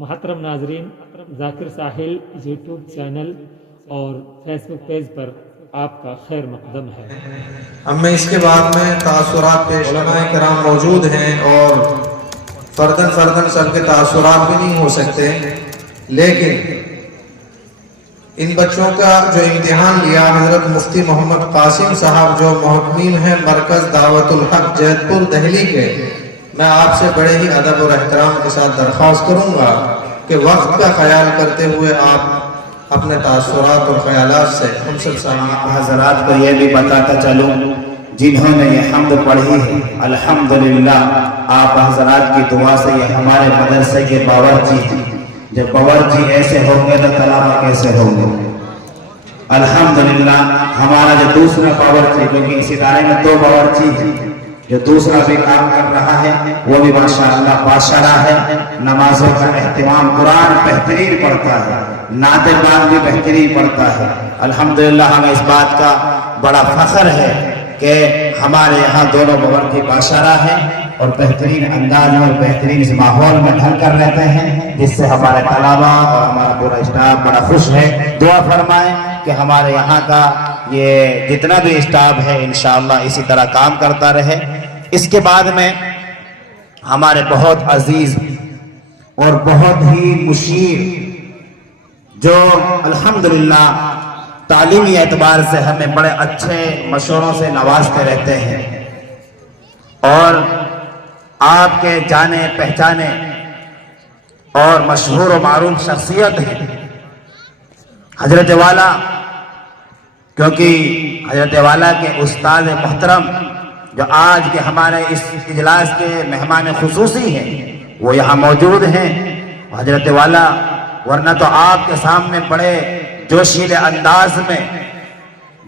محترم ناظرین، ذاکر ساحل YouTube channel اور فیس بک پیج پر آپ کا خیر مقدم ہے۔ اب میں اس کے بعد میں تاثرات پیش علماء کرام موجود ہیں اور فردن سب کے تاثرات بھی نہیں ہو سکتے، لیکن ان بچوں کا جو امتحان لیا حضرت مفتی محمد قاسم صاحب جو محتمین ہیں مرکز دعوت الحق جیت پور دہلی کے، میں آپ سے بڑے ہی ادب اور احترام کے ساتھ درخواست کروں گا کہ وقت کا خیال کرتے ہوئے آپ اپنے تاثرات اور خیالات سے ہم سب سامنے حضرات کو یہ بھی بتاتا چلوں جنہوں نے یہ حمد پڑھی ہے، الحمدللہ آپ حضرات کی دعا سے یہ ہمارے مدرسے کے باورچی ہیں۔ جب باورچی ایسے ہوں گے تو طلبہ کیسے ہوں گے؟ الحمدللہ ہمارا جو دوسرا باورچی، کیونکہ اس ادارے میں 2 باورچی ہیں، جو دوسرا بھی کام کر رہا ہے وہ بھی ماشاءاللہ باشرح ہے، نمازوں کا اہتمام، قرآن بہترین پڑھتا ہے، نعت پاک بھی بہترین پڑھتا ہے۔ الحمدللہ ہمیں اس بات کا بڑا فخر ہے کہ ہمارے یہاں دونوں باورچی باشرح ہیں اور بہترین انداز میں اور بہترین اس ماحول میں ڈھل کر رہتے ہیں، جس سے ہمارے طلباء اور ہمارا پورا اسٹاف بڑا خوش ہے۔ دعا فرمائیں کہ ہمارے یہاں کا یہ جتنا بھی اسٹاف ہے انشاءاللہ اسی طرح کام کرتا رہے۔ اس کے بعد میں ہمارے بہت عزیز اور بہت ہی مشیر جو الحمدللہ تعلیمی اعتبار سے ہمیں بڑے اچھے مشوروں سے نوازتے رہتے ہیں اور آپ کے جانے پہچانے اور مشہور و معروف شخصیت ہیں حضرت والا، کیونکہ حضرت والا کے استاد محترم جو آج کے ہمارے اس اجلاس کے مہمان خصوصی ہیں وہ یہاں موجود ہیں۔ حضرت والا ورنہ تو آپ کے سامنے بڑے جوشیلے انداز میں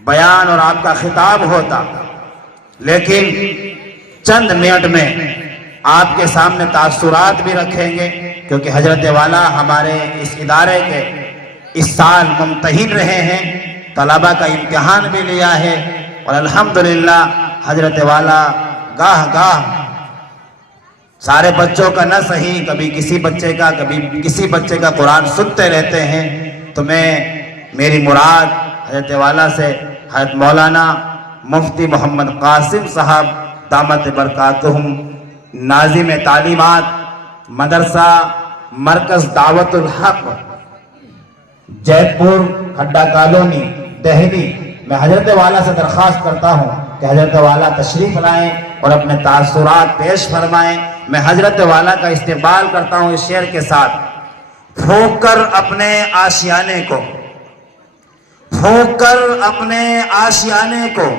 بیان اور آپ کا خطاب ہوتا، لیکن چند منٹ میں آپ کے سامنے تاثرات بھی رکھیں گے، کیونکہ حضرت والا ہمارے اس ادارے کے اس سال ممتحن رہے ہیں، طلبہ کا امتحان بھی لیا ہے اور الحمدللہ حضرت والا گاہ سارے بچوں کا نہ صحیح کبھی کسی بچے کا قرآن سنتے رہتے ہیں۔ تو میری مراد حضرت والا سے حضرت مولانا مفتی محمد قاسم صاحب دامت برکاتہم ناظم تعلیمات مدرسہ مرکز دعوت الحق جیت پور کھڈا کالونی دہلی، میں حضرت والا سے درخواست کرتا ہوں کہ حضرت والا تشریف لائیں اور اپنے تاثرات پیش فرمائیں۔ میں حضرت والا کا استقبال کرتا ہوں اس شعر کے ساتھ: پھونک کر اپنے آشیانے کو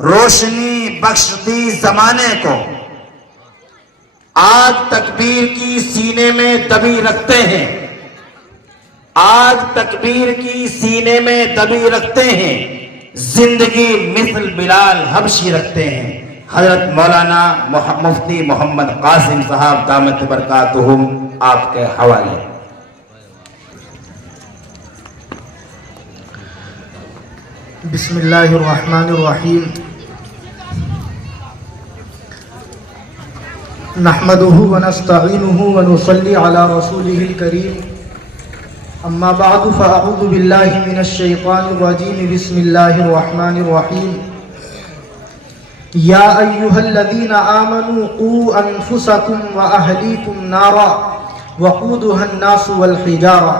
روشنی بخشتی زمانے کو، آج تکبیر کی سینے میں دبی رکھتے ہیں، زندگی مثل بلال حبشی رکھتے ہیں۔ حضرت مولانا مفتی محمد قاسم صاحب دامت برکاتہم آپ کے حوالے۔ بسم اللہ الرحمن الرحیم، نحمده ونستعینه ونصلی علی رسوله الکریم، اما بعد فاعوذ باللہ من الشیطان الرجیم، بسم اللہ الرحمن الرحیم، یا ایہا الذین آمنوا قوا انفسکم واہلیکم نارا وقودها الناس والحجارہ،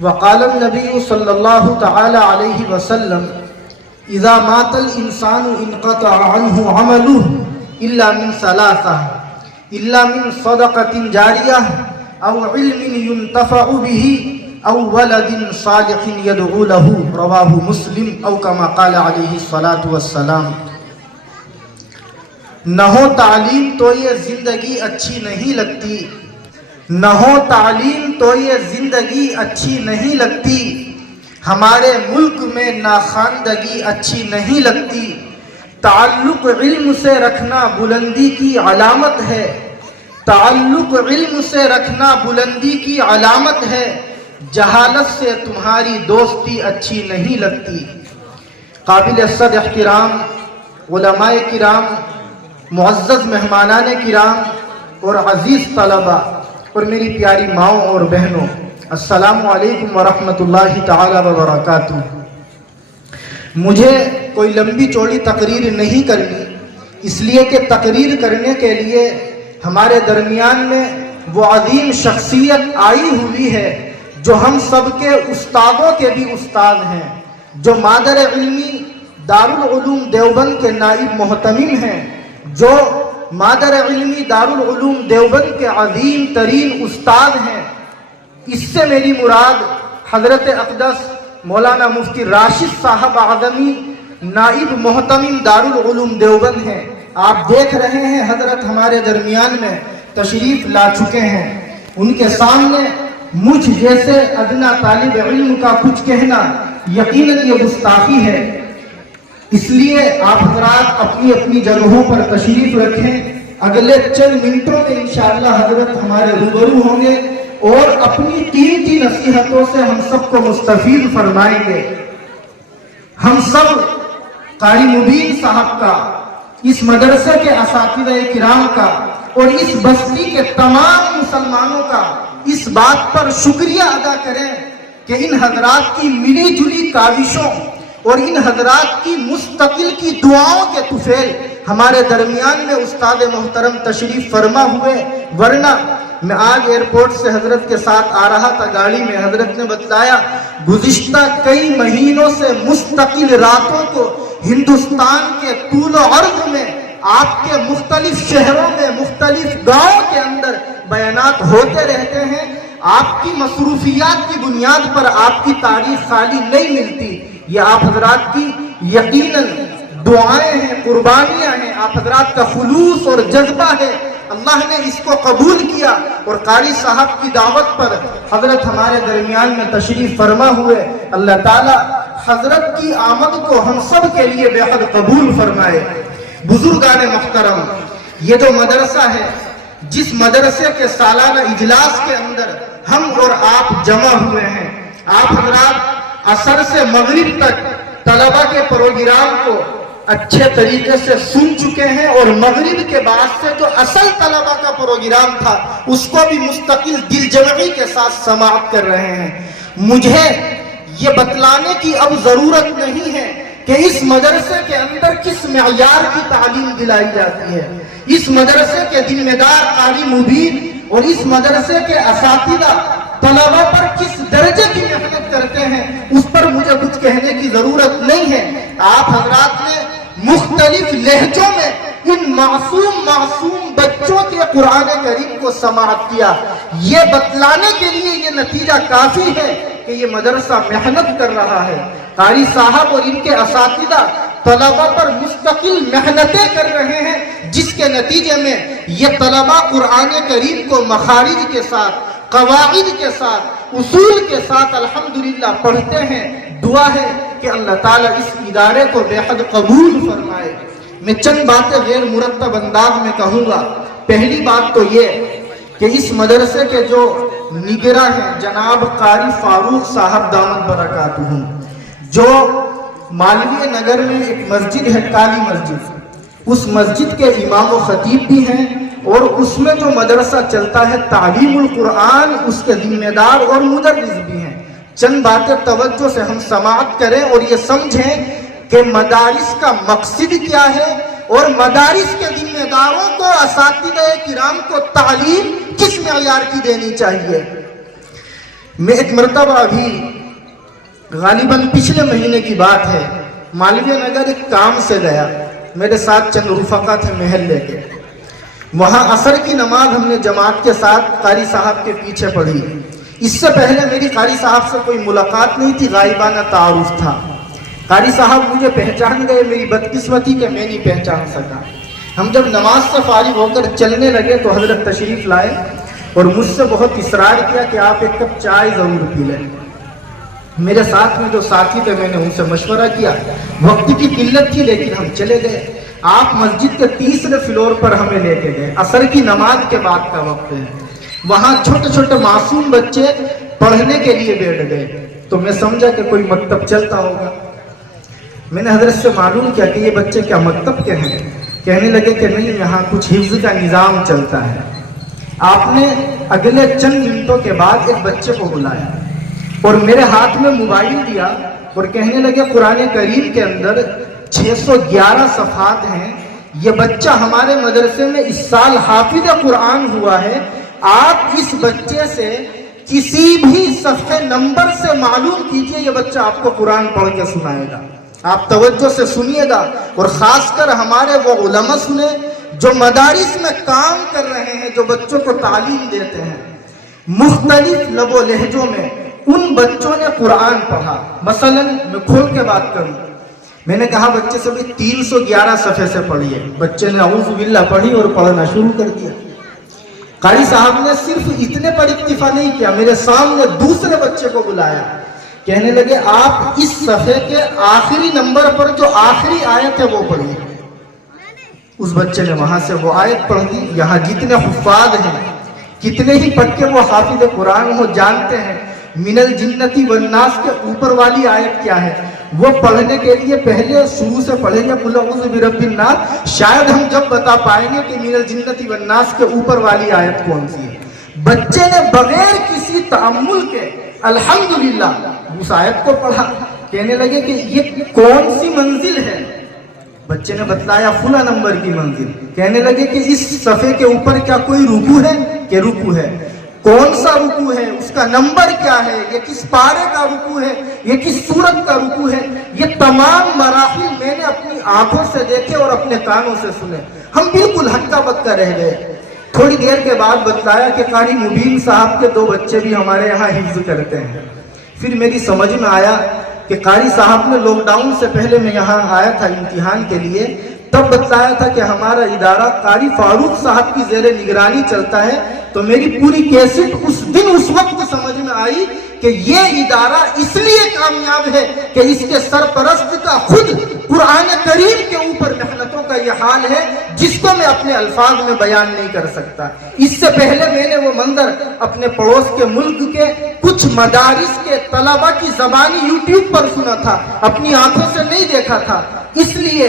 وقال النبی صلی اللہ تعالی علیہ وسلم اذا مات الانسان انقطع عنہ عملہ الا من ثلاثہ، الا من صدقۃ جاریہ او علم ينتفع به او ولد صالح يدعو له، رواہ مسلم او کما قال علیہ الصلاۃ والسلام۔ نہ ہو تعلیم تو یہ زندگی اچھی نہیں لگتی، نہ ہو تعلیم تو یہ زندگی اچھی نہیں لگتی، ہمارے ملک میں ناخواندگی اچھی نہیں لگتی، تعلق علم سے رکھنا بلندی کی علامت ہے، تعلق علم سے رکھنا بلندی کی علامت ہے، جہالت سے تمہاری دوستی اچھی نہیں لگتی۔ قابل صد احترام علماء کرام، معزز مہمانان کرام اور عزیز طلبہ، اور میری پیاری ماؤں اور بہنوں، السلام علیکم ورحمۃ اللہ تعالی وبرکاتہ۔ مجھے کوئی لمبی چوڑی تقریر نہیں کرنی، اس لیے کہ تقریر کرنے کے لیے ہمارے درمیان میں وہ عظیم شخصیت آئی ہوئی ہے جو ہم سب کے استادوں کے بھی استاد ہیں، جو مادر علمی دارالعلوم دیوبند کے نائب محتمم ہیں، جو مادر علمی دارالعلوم دیوبند کے عظیم ترین استاد ہیں۔ اس سے میری مراد حضرت اقدس مولانا مفتی راشد صاحب اعظمی نائب محتمم دارالعلوم دیوبند ہیں۔ آپ دیکھ رہے ہیں حضرت ہمارے درمیان میں تشریف لا چکے ہیں۔ ان کے سامنے مجھ جیسے ادنا طالب علم کا کچھ کہنا یقیناً یہ گستاخی ہے، اس لیے آپ حضرات اپنی اپنی جگہوں پر تشریف رکھیں۔ اگلے چند منٹوں میں انشاءاللہ حضرت ہمارے روبرو ہوں گے اور اپنی قیمتی نصیحتوں سے ہم سب کو مستفید فرمائیں گے۔ ہم سب قاری مبین صاحب کا، اس مدرسے کے اساتذہ کرام کا اور اس بستی کے تمام مسلمانوں کا اس بات پر شکریہ ادا کریں کہ ان حضرات کی ملی جلی کاوشوں اور ان حضرات کی مستقل کی دعاؤں کے طفیل ہمارے درمیان میں استاد محترم تشریف فرما ہوئے، ورنہ میں آج ایئرپورٹ سے حضرت کے ساتھ آ رہا تھا گاڑی میں، حضرت نے بتلایا گزشتہ کئی مہینوں سے مستقل راتوں کو ہندوستان کے طول و عرض میں آپ کے مختلف شہروں میں مختلف گاؤں کے اندر بیانات ہوتے رہتے ہیں۔ آپ کی مصروفیات کی بنیاد پر آپ کی تاریخ خالی نہیں ملتی، یہ آپ حضرات کی یقیناً دعائیں ہیں، قربانیاں ہیں، آپ حضرات کا خلوص اور جذبہ ہے۔ اللہ نے اس کو قبول کیا اور قاری صاحب کی دعوت پر حضرت ہمارے درمیان میں تشریف فرما ہوئے۔ اللہ تعالی حضرت کی آمد کو ہم سب کے لیے بے حد قبول فرمائے۔ بزرگان محترم، یہ جو مدرسہ ہے، جس مدرسے کے سالانہ اجلاس کے اندر ہم اور آپ جمع ہوئے ہیں، آپ حضرات عصر سے مغرب تک طلبہ کے پروگرام کو اچھے طریقے سے سن چکے ہیں اور مغرب کے بعد سے جو اصل طلبہ کا پروگرام تھا اس کو بھی مستقل دل جمعی کے ساتھ سماعت کر رہے ہیں۔ مجھے یہ بتلانے کی اب ضرورت نہیں ہے کہ اس مدرسے کے اندر کس معیار کی تعلیم دلائی جاتی ہے، اس مدرسے کے ذمہ دار قاری مبین اور اس مدرسے کے اساتذہ طلبہ پر کس درجے کی محنت کرتے ہیں، اس پر مجھے کچھ کہنے کی ضرورت نہیں ہے۔ آپ حضرات نے مختلف لہجوں میں ان معصوم بچوں کے قرآن کریم کو سماعت کیا، یہ بتلانے کے لیے یہ نتیجہ کافی ہے کہ یہ مدرسہ محنت کر رہا ہے۔ قاری صاحب اور ان کے اساتذہ طلبہ پر مستقل محنتیں کر رہے ہیں، جس کے نتیجے میں یہ طلبہ قرآن کریم کو مخارج کے ساتھ، قواعد کے ساتھ، اصول کے ساتھ الحمدللہ پڑھتے ہیں۔ دعا ہے کہ اللہ تعالیٰ اس ادارے کو بے حد قبول فرمائے۔ میں چند باتیں غیر مرتب انداز میں کہوں گا۔ پہلی بات تو یہ کہ اس مدرسے کے جو نگراں ہیں جناب قاری فاروق صاحب دامت برکاتہم، جو مالوی نگر میں ایک مسجد ہے کالی مسجد، اس مسجد کے امام و خطیب بھی ہیں اور اس میں جو مدرسہ چلتا ہے تعلیم القرآن اس کے ذمہ دار اور مدرس بھی ہیں۔ چند باتیں توجہ سے ہم سماعت کریں اور یہ سمجھیں کہ مدارس کا مقصد کیا ہے اور مدارس کے ذمہ داروں کو، اساتذہ کرام کو تعلیم کس معیار کی دینی چاہیے۔ میں ایک مرتبہ ابھی غالباً پچھلے مہینے کی بات ہے، مالوی نگر ایک کام سے گیا، میرے ساتھ چند رفقا تھے محلے کے، وہاں عصر کی نماز ہم نے جماعت کے ساتھ قاری صاحب کے پیچھے پڑھی۔ اس سے پہلے میری قاری صاحب سے کوئی ملاقات نہیں تھی، غائبانہ تعارف تھا۔ قاری صاحب مجھے پہچان گئے، میری بدقسمتی کہ میں نہیں پہچان سکا۔ ہم جب نماز سے فارغ ہو کر چلنے لگے تو حضرت تشریف لائے اور مجھ سے بہت اصرار کیا کہ آپ ایک کپ چائے ضرور پی لیں۔ میرے ساتھ میں جو ساتھی تھے میں نے ان سے مشورہ کیا، وقت کی قلت تھی لیکن ہم چلے گئے۔ آپ مسجد کے تیسرے فلور پر ہمیں لے کے گئے، عصر کی نماز کے بعد کا وقت ہے، وہاں چھوٹے چھوٹے معصوم بچے پڑھنے کے لیے بیٹھ گئے، تو میں سمجھا کہ کوئی مکتب چلتا ہوگا۔ میں نے حضرت سے معلوم کیا کہ یہ بچے کیا مکتب کے ہیں؟ کہنے لگے کہ نہیں، یہاں کچھ حفظ کا نظام چلتا ہے۔ آپ نے اگلے چند منٹوں کے بعد ایک بچے کو بلایا اور میرے ہاتھ میں موبائل دیا اور کہنے لگے قرآن کریم کے اندر 611 صفحات ہیں، یہ بچہ ہمارے مدرسے میں اس سال حافظ قرآن ہوا ہے، آپ اس بچے سے کسی بھی صفحے نمبر سے معلوم کیجئے، یہ بچہ آپ کو قرآن پڑھ کے سنائے گا۔ آپ توجہ سے سنیے گا، اور خاص کر ہمارے وہ علماء سنیں جو مدارس میں کام کر رہے ہیں، جو بچوں کو تعلیم دیتے ہیں، مختلف لب و لہجوں میں ان بچوں نے قرآن پڑھا۔ مثلا میں کھول کے بات کروں، میں نے کہا بچے سے بھی 311 صفحے سے پڑھیے، بچے نے اعوذ باللہ پڑھی اور پڑھنا شروع کر دیا۔ قاری صاحب نے صرف اتنے پر اکتفا نہیں کیا، میرے سامنے دوسرے بچے کو بلایا، کہنے لگے آپ اس صفحے کے آخری نمبر پر جو آخری آیت ہے وہ پڑھیے۔ اس بچے نے وہاں سے وہ آیت پڑھ دی۔ یہاں جتنے حفاظ ہیں، کتنے ہی پڑھ کے وہ حافظ قرآن ہو جانتے ہیں من الجنتی والناس کے اوپر والی آیت کیا ہے، وہ پڑھنے کے لیے پہلے شروع سے پڑھیں گے قل اعوذ برب الناس، شاید ہم جب بتا پائیں گے کہ من الجنتی والناس کے اوپر والی آیت کون سی ہے۔ بچے نے بغیر کسی تأمل کے الحمدللہ اس آیت کو پڑھا، کہنے لگے کہ یہ کون سی منزل ہے، بچے نے بتلایا فلاں نمبر کی منزل، کہنے لگے کہ اس صفحے کے اوپر کیا کوئی رکوع ہے، کہ رکوع ہے، کون سا رکوع ہے، اس کا نمبر کیا ہے، یہ کس پارے کا رکوع ہے، یہ کس سورت کا رکوع ہے، یہ تمام مراحل میں نے اپنی آنکھوں سے دیکھے اور اپنے کانوں سے سنے۔ ہم بالکل ہکا بکا رہ گئے۔ تھوڑی دیر کے بعد بتلایا کہ قاری مبین صاحب کے 2 بچے بھی ہمارے یہاں حفظ کرتے ہیں۔ پھر میری سمجھ میں آیا کہ قاری صاحب نے لاک ڈاؤن سے پہلے میں یہاں آیا تھا امتحان کے لیے، تب بتلایا تھا کہ ہمارا ادارہ قاری فاروق صاحب کی زیر نگرانی چلتا ہے، تو میری پوری کیسٹ اس وقت سمجھ میں آئی کہ یہ ادارہ اس لیے کامیاب ہے کہ اس کے سرپرست کا خود قرآن کریم کے اوپر محنتوں کا یہ حال ہے جس کو میں اپنے الفاظ میں بیان نہیں کر سکتا۔ اس سے پہلے میں نے وہ منظر اپنے پڑوس کے ملک کے کچھ مدارس کے طلبہ کی زبانی یوٹیوب پر سنا تھا، اپنی آنکھوں سے نہیں دیکھا تھا۔ اس لیے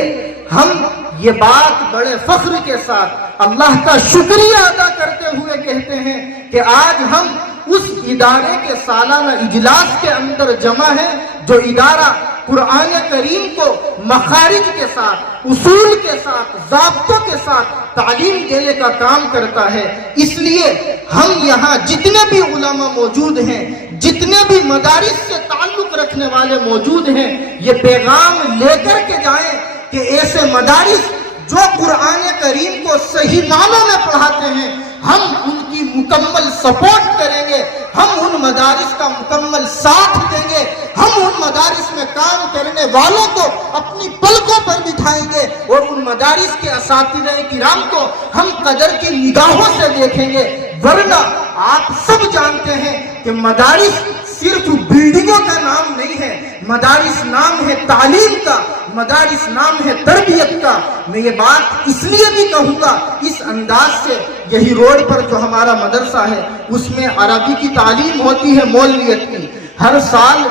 ہم یہ بات بڑے فخر کے ساتھ اللہ کا شکریہ ادا کرتے ہوئے کہتے ہیں کہ آج ہم اس ادارے کے سالانہ اجلاس کے اندر جمع ہیں جو ادارہ قرآن کریم کو مخارج کے ساتھ، اصول کے ساتھ، ضابطوں کے ساتھ تعلیم دینے کا کام کرتا ہے۔ اس لیے ہم یہاں جتنے بھی علماء موجود ہیں، جتنے بھی مدارس سے تعلق رکھنے والے موجود ہیں، یہ پیغام لے کر کے جائیں کہ ایسے مدارس جو قرآن کریم کو صحیح معنوں میں پڑھاتے ہیں، ہم ان کی مکمل سپورٹ کریں گے، ہم ان مدارس کا مکمل ساتھ دیں گے، ہم ان مدارس میں کام کرنے والوں کو اپنی پلکوں پر بٹھائیں گے اور ان مدارس کے اساتذہ کرام کو ہم قدر کی نگاہوں سے دیکھیں گے۔ ورنہ آپ سب جانتے ہیں کہ مدارس صرف بلڈنگوں کا نام نہیں ہے، مدارس نام ہے تعلیم کا، مدارس نام ہے تربیت کا۔ میں یہ بات اس لیے بھی کہوں گا اس انداز سے، یہی روڈ پر جو ہمارا مدرسہ ہے اس میں عربی کی تعلیم ہوتی ہے مولویت کی، ہر سال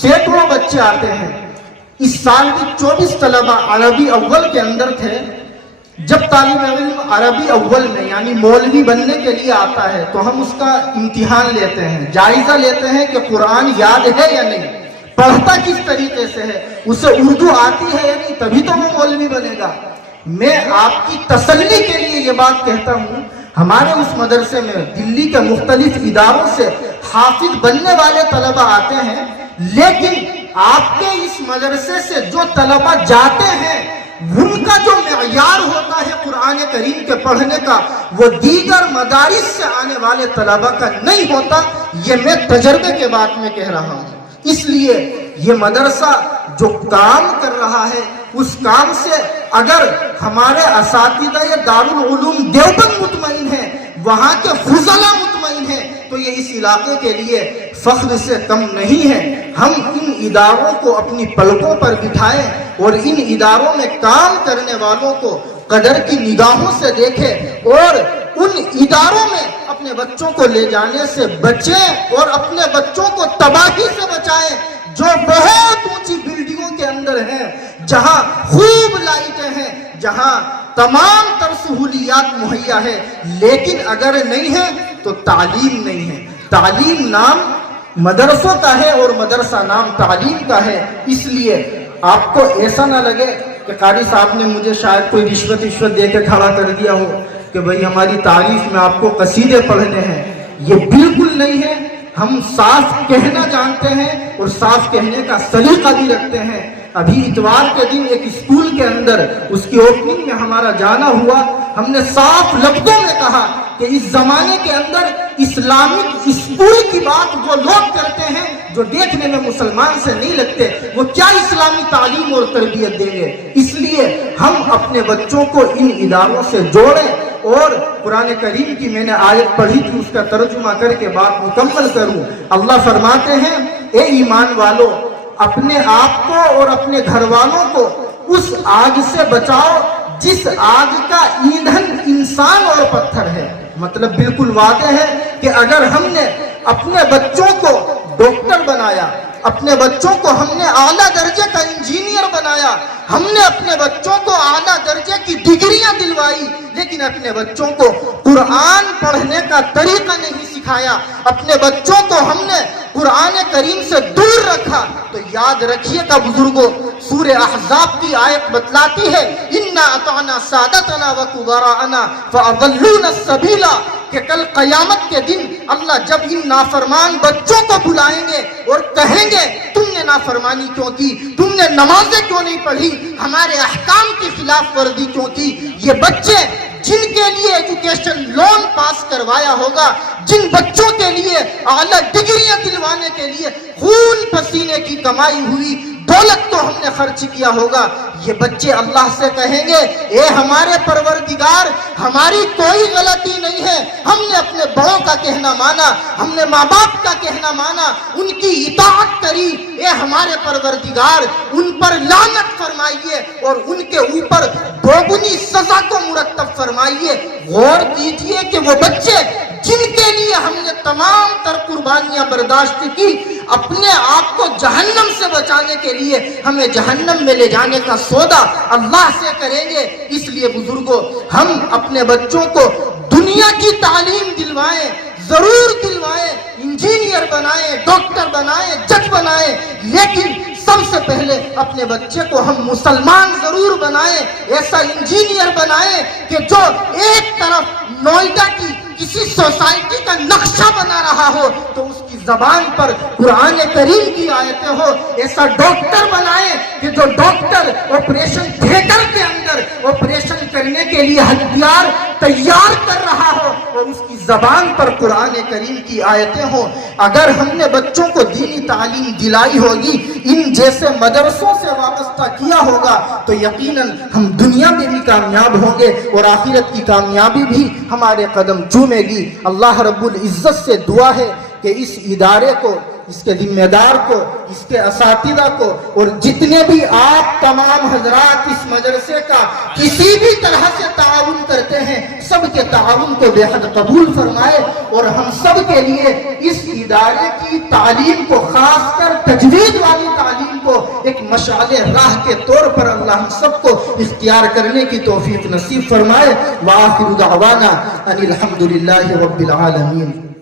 سینکڑوں بچے آتے ہیں۔ اس سال بھی 24 طلبہ عربی اول کے اندر تھے۔ جب طالب علم عربی اول میں یعنی مولوی بننے کے لیے آتا ہے تو ہم اس کا امتحان لیتے ہیں، جائزہ لیتے ہیں کہ قرآن یاد ہے یا نہیں، پڑھتا کس طریقے سے ہے، اسے اردو آتی ہے یا نہیں، تبھی تو وہ مولوی بنے گا۔ میں آپ کی تسلی کے لیے یہ بات کہتا ہوں، ہمارے اس مدرسے میں دلی کے مختلف اداروں سے حافظ بننے والے طلبہ آتے ہیں، لیکن آپ کے اس مدرسے سے جو طلبہ جاتے ہیں ان کا جو معیار ہوتا ہے قرآن کریم کے پڑھنے کا، وہ دیگر مدارس سے آنے والے طلبہ کا نہیں ہوتا۔ یہ میں تجربے کے بات میں کہہ رہا ہوں۔ اس لیے یہ مدرسہ جو کام کر رہا ہے اس کام سے اگر ہمارے اساتذہ یہ دارالعلوم دیوبند مطمئن ہیں، وہاں کے فضلاء مطمئن ہیں، تو یہ اس علاقے کے لیے فخر سے کم نہیں ہے۔ ہم ان اداروں کو اپنی پلکوں پر بٹھائیں اور ان اداروں میں کام کرنے والوں کو قدر کی نگاہوں سے دیکھیں اور ان اداروں میں اپنے بچوں کو لے جانے سے بچیں اور اپنے بچوں کو تباہی سے بچائیں جو بہت اونچی بلڈنگوں کے اندر ہیں، جہاں خوب لائٹیں ہیں، جہاں تمام تر سہولیات مہیا ہے، لیکن اگر نہیں ہے تو تعلیم نہیں ہے۔ تعلیم نام مدرسوں کا ہے اور مدرسہ نام تعلیم کا ہے۔ اس لیے آپ کو ایسا نہ لگے کہ قاری صاحب نے مجھے شاید کوئی رشوت دے کے کھڑا کر دیا ہو کہ بھئی ہماری تعریف میں آپ کو قصیدے پڑھنے ہیں، یہ بالکل نہیں ہے۔ ہم صاف کہنا جانتے ہیں اور صاف کہنے کا سلیقہ بھی رکھتے ہیں۔ ابھی اتوار کے دن ایک اسکول کے اندر اس کی اوپننگ میں ہمارا جانا ہوا، ہم نے صاف لفظوں میں کہا کہ اس زمانے کے اندر اسلامک اسکول کی بات جو لوگ کرتے ہیں جو دیکھنے میں مسلمان سے نہیں لگتے، وہ کیا اسلامی تعلیم اور تربیت دیں گے؟ اس لیے ہم اپنے بچوں کو ان اداروں سے جوڑیں۔ اور قرآن کریم کی میں نے آیت پڑھی تھی، اس کا ترجمہ کر کے بات مکمل کروں۔ اللہ فرماتے ہیں اے ایمان والو، اپنے آپ کو اور اپنے گھر والوں کو اس آگ سے بچاؤ جس آگ کا ایندھن انسان اور پتھر ہے۔ مطلب بالکل واضح ہے کہ اگر ہم نے اپنے بچوں کو ڈاکٹر بنایا، اپنے بچوں کو ہم نے اعلیٰ درجے کا انجینئر بنایا، ہم نے اپنے بچوں کو اعلیٰ درجے کی ڈگریاں دلوائی، لیکن اپنے بچوں کو قرآن پڑھنے کا طریقہ نہیں سکھایا، اپنے بچوں کو ہم نے قرآن کریم سے دور رکھا، تو یاد رکھیے گا بزرگوں، سورہ احزاب کی آیت بتلاتی ہے اِنَّا أَطَعْنَا سَادَتَنَا وَكُبَرَاءَنَا فَأَضَلُّونَا السَّبِيلَ، کہ کل قیامت کے دن اللہ جب ان نافرمان بچوں کو بلائیں گے اور کہیں گے تم نے نافرمانی کیوں کی، تم نے نمازیں کیوں نہیں پڑھی، ہمارے احکام کی خلاف ورزی کیوں کی، یہ بچے جن کے لیے ایجوکیشن لون پاس کروایا ہوگا، جن بچوں کے لیے اعلیٰ ڈگریاں دلوانے کے لیے خون پسینے کی کمائی ہوئی دولت کو ہم نے خرچ کیا ہوگا، یہ بچے اللہ سے کہیں گے اے ہمارے پروردگار، ہماری کوئی غلطی نہیں ہے، ہم نے اپنے بڑوں کا کہنا مانا، ہم نے ماں باپ کا کہنا مانا، ان کی اطاعت کری، اے ہمارے پروردگار ان پر لعنت فرمائیے اور ان کے اوپر دوگنی سزا کو مرتب فرمائیے۔ غور کیجئے کہ وہ بچے جن کے لیے ہم نے تمام تر قربانیاں برداشت کی، اپنے آپ کو جہنم سے بچانے کے لیے ہمیں جہنم میں لے جانے کا سودا اللہ سے کریں گے۔ اس لیے بزرگوں، ہم اپنے بچوں کو دنیا کی تعلیم دلوائیں، ضرور دلوائیں، انجینئر بنائیں، ڈاکٹر بنائیں، جج بنائیں، لیکن سب سے پہلے اپنے بچے کو ہم مسلمان ضرور بنائیں، ایسا انجینئر بنائیں کہ جو ایک طرف نوئیڈا کی کسی سوسائٹی کا نقشہ بنا رہا ہو تو اس کی زبان پر قرآن کریم کی آیتیں ہو، ایسا ڈاکٹر بنائیں کہ جو ڈاکٹر آپریشن تھیٹر کے اندر آپریشن کرنے کے لیے ہتھیار تیار کر رہا ہو اور اس کی زبان پر قرآن کریم کی آیتیں ہوں۔ اگر ہم نے بچوں کو دینی تعلیم دلائی ہوگی، ان جیسے مدرسوں سے وابستہ کیا ہوگا، تو یقیناً ہم دنیا میں بھی کامیاب ہوں گے اور آخرت کی کامیابی بھی ہمارے قدم چومے گی۔ اللہ رب العزت سے دعا ہے کہ اس ادارے کو، اس کے ذمہ دار کو، اس کے اساتذہ کو اور جتنے بھی آپ تمام حضرات اس مدرسے کا کسی بھی طرح سے تعاون کرتے ہیں، سب کے تعاون کو بے حد قبول فرمائے اور ہم سب کے لیے اس ادارے کی تعلیم کو، خاص کر تجوید والی تعلیم کو ایک مشعل راہ کے طور پر اللہ ہم سب کو اختیار کرنے کی توفیق نصیب فرمائے۔ وآخر دعوانا ان الحمدللہ رب العالمین۔